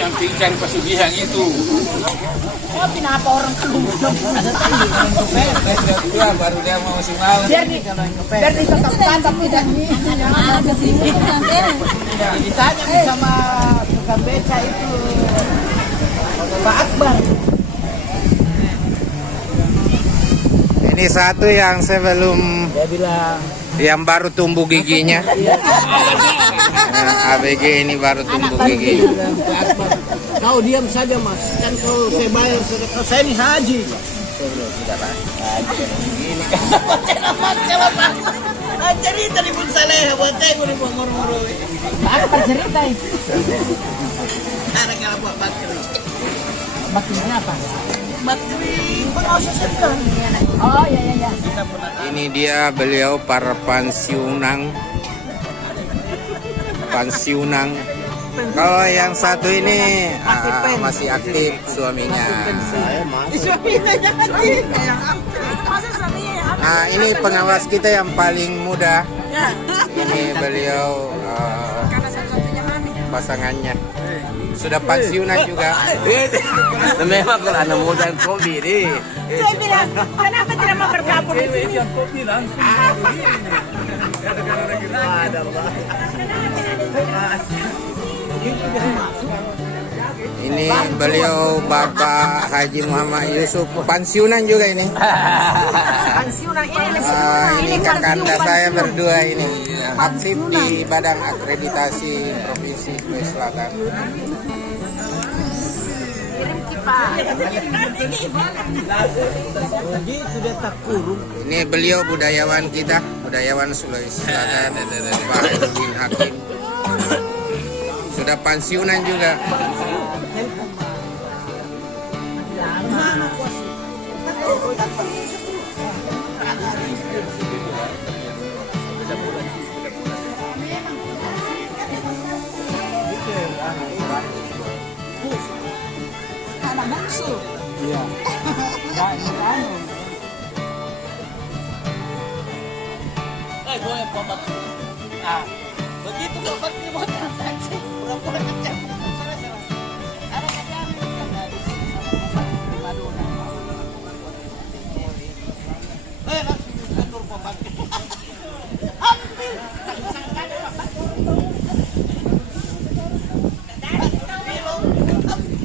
Yang pingsan pesugihan itu. Oh, kenapa orang keluar? Ya, baru dia mau masih malam. Biar ditetapkan tidak nih. Ditanya sama tukang beca itu Pak Akbar. Ini satu yang sebelum Dia bilang yang baru tumbuh giginya. Nah, ABG ini baru tumbuh gigi. kau diam saja mas, kan kalau saya bayar sedekah saya ini haji. Ini kan cerita di pun saleh buat saya gue mau moro-moro. Apa cerita itu? Ada kalau buat bakir. Bakirnya apa? Bakir pengawas setan. Oh iya. Ini dia beliau para pensiunan. Kalau yang satu ini masih aktif suaminya. Nah, ini pengawas kita yang paling muda. Ini beliau pasangannya. Sudah pensiunan juga. Memang kalau anak muda kopi deh. Saya bilang, kenapa tidak mau bergabung di sini? Kopi langsung. Ada Ini beliau Bapak Haji Muhammad Yusuf, pensiunan juga ini. Pensiunan Ini kakanda saya berdua ini aktif di Badan Akreditasi Provinsi Sulawesi Selatan. Ini beliau budayawan kita, budayawan Sulawesi Selatan, Pak Edwin Hakim. Sudah pensiunan juga. Anak bungsu. Iya. Begitu kok